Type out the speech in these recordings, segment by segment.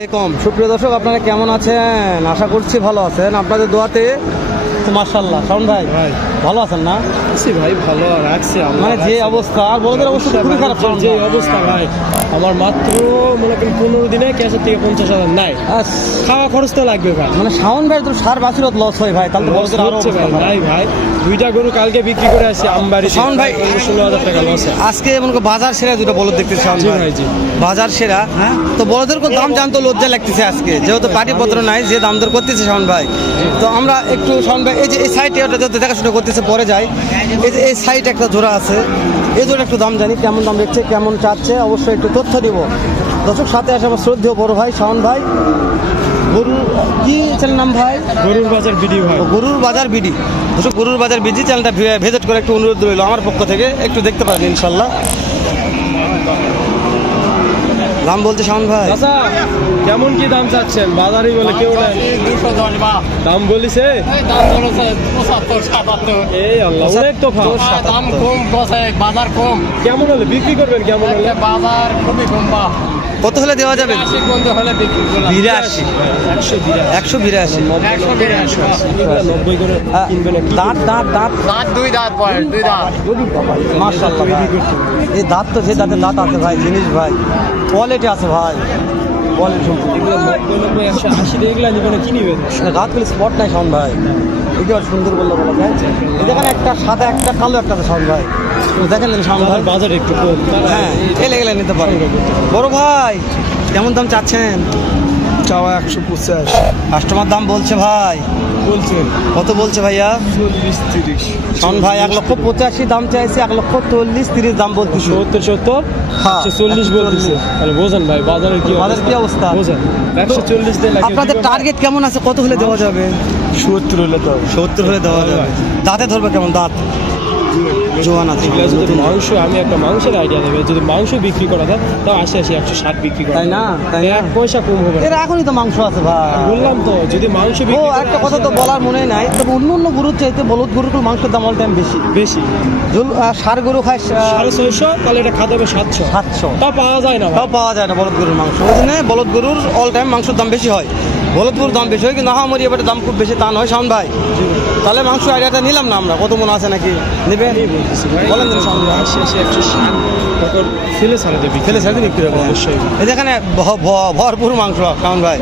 কম সুপ্রিয় দর্শক আপনারা কেমন আছেন? আশা করছি ভালো আছেন। আপনাদের দোয়াতে মার্শাল্লাহ শাওন ভাই ভাই। ভালো আছেন না? ভাই ভালো। রাখছে মানে যে অবস্থা আর বড়দের অবস্থা খুবই খারাপ যে অবস্থা ভাই। আমার মাত্র মনে করেন পনেরো দিনে ক্যাশের থেকে পঞ্চাশ হাজার নাই। খাওয়া খরচ তো লাগবে ভাই। মানে শাওন ভাই তো সার বাছুরত লস হয় ভাই তাহলে লস হচ্ছে ভাই খারাপ। ভাই। দুইটা গরু কালকে বিক্রি করে আসি আমবাড়ি শাওন ভাই- ষোলো হাজার টাকা লস আজকে মনে করো বাজার সেরা দুটো বলদ দেখতে শাওন ভাই। বাজার সেরা হ্যাঁ? তো বড়দের কোন দাম জানতো লজ্জা লাগতেছে আজকে। যেহেতু পাটি পত্র নাই যে দাম দর করতেছে শাওন ভাই। তো আমরা একটু শাওন ভাই এই যে এই সাইডে ওটা যত দেখাশোনা করতেছে পরে যাই। এই যে এই সাইড একটা জোড়া আছে। এই জোড়া একটু দাম জানি কেমন দাম দেখছে কেমন চাচ্ছে অবশ্যই একটু তথ্য দিব। দর্শক সাথে আসে আমার শ্রদ্ধেয় বড় ভাই শাওন ভাই। গরু কি চ্যানেল নাম ভাই? গরুর বাজার বিডি ভাই। গরুর বাজার বিডি। দর্শক গরুর বাজার বিডি চ্যানেলটা ভিজিট করে একটু অনুরোধ রইল আমার পক্ষ থেকে। একটু দেখতে পারেন ইনশাল্লাহ। দাম বলছে শাওন ভাই। কেমন কি দাম চাচ্ছেন? বাজারই বলে কেউ নাই। দাম বলিছে? এই আল্লাহ অনেক তো দাম কম বসে বাজার কম। কেমন হলে? বিক্রি করবেন কেমন হলে? বাজার খুবই কম বা। কত হলে দেওয়া যাবে? বিরাশি একশো বিরাশি। দাঁত দাঁত দাঁত। দাঁত দুই দাঁত দুই দাঁত। মার্শাল্লাহ এই দাঁত তো যে দাঁতের দাঁত আছে ভাই জিনিস ভাই। কোয়ালিটি আছে ভাই। কোয়ালিটি সম্পূর্ণ এগুলো নব্বই নব্বই একশো আশি এগুলো নিবেন কি নিবেন গাছ গুলি স্পট নাই শাওন ভাই। একেবারে সুন্দর বললে বলা যায় এই দেখেন একটা সাদা একটা কালো একটা আছে শাওন ভাই। দেখেন দিন শাওন ভাই? বাজার বাজার একটু হ্যাঁ এলে নিতে পারেন বড় ভাই কেমন দাম চাচ্ছেন? চাওয়া একশো পঁচাশ। কাস্টমার দাম বলছে ভাই। বলছেন কত বলছে ভাইয়া? চল্লিশ তিরিশ। শাওন ভাই এক লক্ষ পঁচাশি দাম চাইছে এক লক্ষ চল্লিশ তিরিশ দাম বলতেছে। সত্তর সত্তর? হ্যাঁ, একশো চল্লিশ বলতেছে। তাহলে বোঝেন ভাই বাজারের কি বাজারের কি অবস্থা? বোঝেন। একশো চল্লিশ আপনাদের টার্গেট কেমন আছে? কত হলে দেওয়া যাবে? সত্তর হলে তো সত্তর হলে দেওয়া যাবে। দাঁতে ধরবে কেমন দাঁত? জোয়ান আছে যদি মাংস আমি একটা মাংসের আইডিয়া দেবে। যদি মাংস বিক্রি করা যায় তাও আশি আশি একশো ষাট বিক্রি করা তাই না? তাই এক পয়সা কম হবে এর এখনই তো মাংস আছে ভাই। বললাম তো যদি মাংস ও একটা কথা তো বলার মনে নাই। তবে অন্য অন্য গরুর চাইতে বলদ গরুর মাংসের দাম অল টাইম বেশি। বেশি। আহ, গরু খায় সাড়ে ছয়শো তাহলে এটা খাতে হবে সাতশো। সাতশো। তা পাওয়া যায় না তাও পাওয়া যায় না বলদ গরুর মাংস। ওই জন্য বলদ গরুর অল টাইম মাংসের দাম বেশি হয়। গরুর দাম বেশি হয় কিন্তু আহামরি এবারে দাম খুব বেশি তা নয় শাওন ভাই। তাহলে মাংস আইডিয়াটা নিলাম না আমরা? কত মনে আছে নাকি? নেবেন। বলেন ফেলে ছাড়া দেবে। ছেলে ছেলে বিক্রি হবে অবশ্যই। ভ- ভরপুর মাংস শাওন ভাই।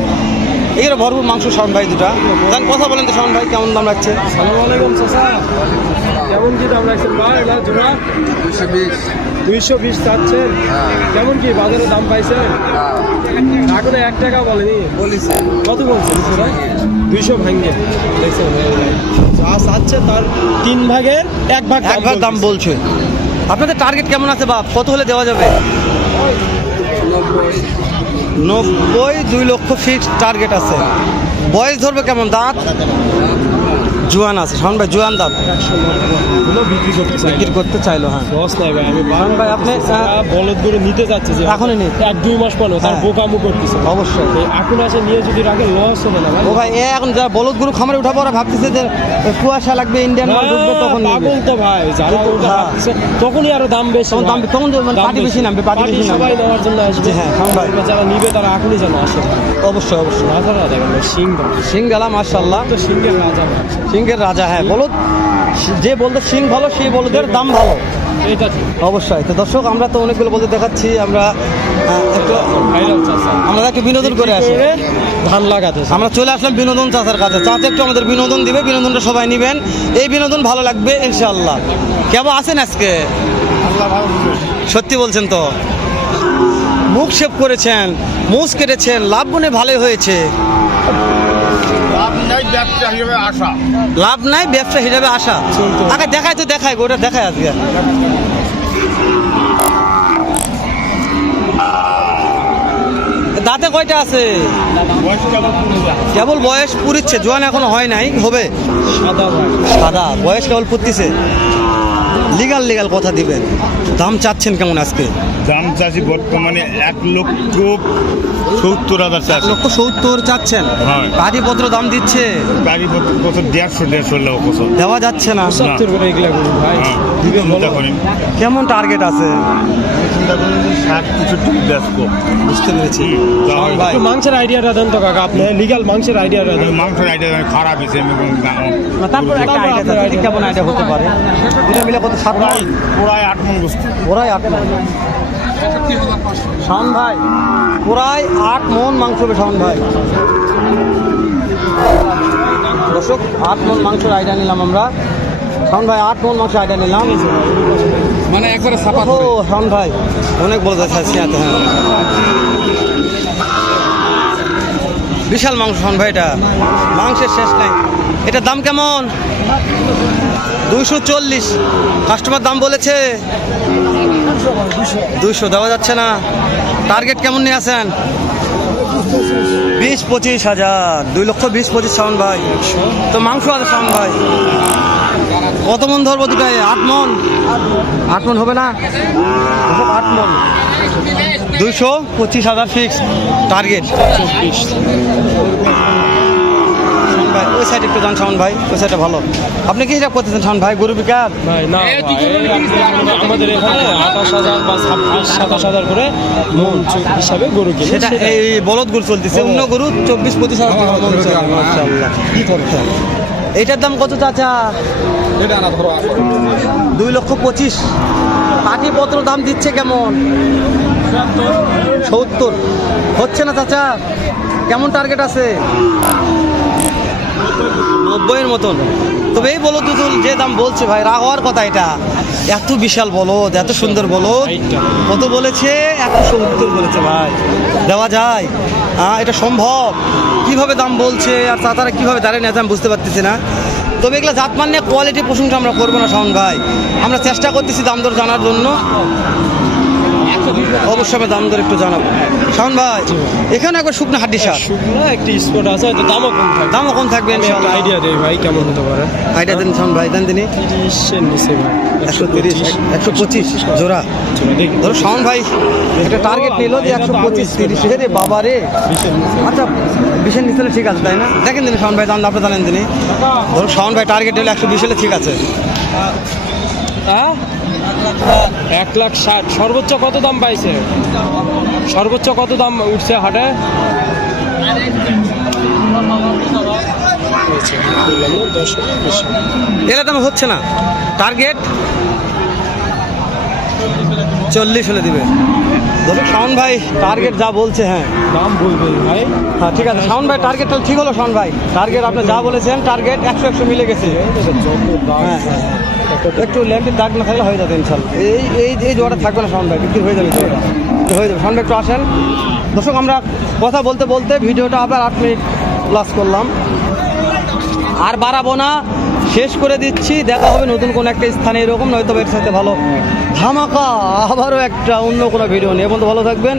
এগুলো ভরপুর মাংস শাওন ভাই দুটা। তাহলে কথা বলেন তো শাওন ভাই কেমন দাম রাখছে? সালাম আলাইকুম চাচা। কেমন কি দাম রাখছেন দুইশো বিশ চাচ্ছেন? কেমন কি বাজারে দাম পাইছেন এখনও এক টাকা বলেনি? বলিছে। কত বলছে? দুইশো ভাঙ্গে দেখছেন যা চাচ্ছে তার তিন ভাগের এক ভাগ এক ভাগ দাম বলছে। আপনাদের টার্গেট কেমন আছে বাপ? কত হলে দেওয়া যাবে? নব্বই। দুই লক্ষ ফিক্সড টার্গেট আছে। বয়স ধরবে কেমন? দাঁত? জুয়ান আছে শোন ভাই জুয়ান দাঁত বিক্রি করতে বিক্রি করতে চাইলো হ্যাঁ লস নাই ভাই আমি কারণ ভাই আপনি, বলদ গরু নিতে যাচ্ছে যে এখনই নিন। এক দুই মাস পর তার হ্যাঁ। বোকামু করতেছে অবশ্যই এখন আসে নিয়ে যদি রাখে লস হবে না ও ভাই এ এখন যারা বলদ গরু খামারে উঠাবো ওরা ভাবতেছে যে কুয়াশা লাগবে ইন্ডিয়ান মাল ঢুকবে তখন পাগল তো ভাই যারা ওটা হ্যাঁ। ভাবতেছে, তখনই আরও দাম বেশি তখন দাম। তখন মানে পাটি বেশি নামবে পাটি বেশি নামবে সবাই নেওয়ার জন্য আসবে হ্যাঁ, হ্যাঁ, ভাই। যারা নিবে তারা এখনই যেন আসে অবশ্যই অবশ্যই রাজারা দেখেন ভাই, সিং ভাই। সিং তো রাজা ভাই। সিংহের রাজা হ্যাঁ বলদ যে বলতে সিং ভালো সেই বলদের দাম ভালো। এটা অবশ্যই। তো দর্শক আমরা তো অনেকগুলো বলতে দেখাচ্ছি আমরা একটু আমরা একটু বিনোদন করে আসি। ধান লাগাতে আমরা চলে আসলাম বিনোদন চাচার কাছে। চাচা একটু আমাদের বিনোদন দিবে বিনোদনটা সবাই নেবেন। এই বিনোদন ভালো লাগবে ইনশাল্লাহ কেমন আছেন আজকে? সত্যি বলছেন তো? মুখ শেপ করেছেন মুখ কেটেছেন লাভ মনে ভালোই হয়েছে। নাই ব্যবসা হিসেবে আসা। লাভ নাই ব্যবসা হিসেবে আসা। আগে দেখায় তো দেখায় ওটা দেখায় আজকে। দাঁতে কয়টা আছে? কেবল বয়স পুরিচ্ছে জোয়ান এখনও হয় নাই হবে? সাদা বয়স। কেবল পুততিছে লিগাল লিগাল কথা দিবেন। দাম চাচ্ছেন কেমন আজকে? দাম চাষি বর্তমানে এক লক্ষ সত্তর হাজার এক লক্ষ সত্তর চাচ্ছেন? হ্যাঁ। পাটিপত্র দাম দিচ্ছে? গাড়ি কত দেড়শো দেড়শো লোক বছর দেওয়া যাচ্ছে না। সত্তর করে এগুলা গরু ভাই। হ্যাঁ। চিন্তা করেন। কেমন টার্গেট আছে? চিন্তা করেন যে ষাট পঁয়ষট্টি ব্যস্ত বুঝতে পেরেছি? তাহলে ভাই একটু মাংসের আইডিয়াটা দেন তো কাকা আপনি। লিগাল মাংসের আইডিয়াটা দেন। মাংসের আইডিয়া খারাপ না, তারপর একটা আইডিয়া। কেমন আইডিয়া হতে পারে? দুটো মিলে কত সাত আট মন ওরাই আট মন। শাওন ভাই আট মন মাংস হবে শাওন ভাই। দর্শক আট মন মাংসের আইডিয়া নিলাম আমরা। শাওন ভাই আট মন মাংস আইডিয়া নিলাম। মানে একবারে সাপা ও শাওন ভাই অনেক বড় যাচ্ছে সিয়াতে হ্যাঁ। বিশাল মাংস শাওন ভাই এটা মাংসের শেষ নাই। এটার দাম কেমন? দুইশো চল্লিশ। কাস্টমার দাম বলেছে। দুইশো দেওয়া যাচ্ছে না। টার্গেট কেমন নিয়ে আসেন বিশ পঁচিশ হাজার দুই লক্ষ বিশ পঁচিশ সাউন্ড ভাই। তো মাংস আছে সাউন্ড ভাই। কত মন ধরবো দুটাই আট মন? আট মন হবে না? আট মন। দুইশো পঁচিশ হাজার ফিক্স টার্গেট ভাই ওই সাইড একটু যান শাওন ভাই ওই সাইডটা ভালো। আপনি কি হিসাব করতেছেন শাওন ভাই গরু বিকার? ভাই না আমাদের এখানে আঠাশ হাজার বা ছাব্বিশ সাতাশ হাজার করে মন হিসাবে গরু কিনে। সেটা এই বলদ গরু চলতেছে। অন্য গরু চব্বিশ পঁচিশ হাজার টাকা মন চলে। কি করছেন? এটার দাম কত চাচা? দুই লক্ষ পঁচিশ। পাটিপত্র দাম দিচ্ছে কেমন? সত্তর। হচ্ছে না চাচা? কেমন টার্গেট আছে? নব্বইয়ের মতন। তবে এই বলদ দুটো যে দাম বলছে ভাই রাগ হওয়ার কথা এটা। এত বিশাল বলদ এত সুন্দর বলদ। কত বলেছে? একশো সত্তর বলেছে ভাই। দেওয়া যায়। এটা সম্ভব? কীভাবে দাম বলছে? আর তা তারা কীভাবে দাঁড়িয়ে নিয়েছে আমি বুঝতে পারতেছি না। তবে এগুলো জাতমান নিয়ে কোয়ালিটি প্রশংসা আমরা করব না, শাওন ভাই। আমরা চেষ্টা করতেছি দাম দর জানার জন্য। অবশ্যই আমি দাম দর একটু জানাব। শাওন ভাই এখানে একবার শুকনো হাড্ডি সার। শুকনো একটি স্পট আছে হয়তো দামও কম থাকে দামও কম থাকবে একটা আইডিয়া দেই ভাই কেমন হতে পারে। আইডিয়া দেন শাওন ভাই দেন দিনই তিরিশের নিচে ভাই একশো তিরিশ একশো পঁচিশ জোড়া। চলো ধরো শাওন ভাই একটা টার্গেট নিল যে একশো পঁচিশ তিরিশ। রে বাবা রে। আচ্ছা বিশের নিচে হলে ঠিক আছে তাই না? দেখেন দিন শাওন ভাই দাম আপনি জানেন দিনই ধরো শাওন ভাই টার্গেট হলে একশো বিশ হলে ঠিক আছে। হ্যাঁ? এক লাখ ষাট। সর্বোচ্চ কত দাম পাইছে? সর্বোচ্চ কত দাম উঠছে হাটে? এরা দাম হচ্ছে না। টার্গেট চল্লিশ হলে দিবে। ধরো শাওন ভাই টার্গেট যা বলছে হ্যাঁ। দাম বলবে ভাই। হ্যাঁ ঠিক আছে। শাওন ভাই টার্গেট তাহলে ঠিক হলো শাওন ভাই। টার্গেট আপনি যা বলেছেন টার্গেট একশো একশো মিলে গেছে। হ্যাঁ। হ্যাঁ একটু ল্যাম্পের দাগ না থাকলে হয়ে যাবে ইনশাল্লাহ। এই এই এই জোয়াটা থাকবে না শাওন ভাই বিক্রি হয়ে যাবে জোয়াটা হয়ে যাবে। ভাই একটু আসেন। দর্শক, আমরা কথা বলতে বলতে ভিডিওটা আবার আট মিনিট প্লাস করলাম। আর বাড়াবো না। শেষ করে দিচ্ছি। দেখা হবে নতুন কোনো একটা স্থানে এরকম, নয়তো এর সাথে ভালো ধামাকা, আবারও একটা অন্য কোনো ভিডিও নিয়ে। এবং ভালো থাকবেন,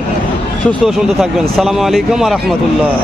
সুস্থ সুন্দর থাকবেন। সালামু আলাইকুম আর রহমতুল্লাহ।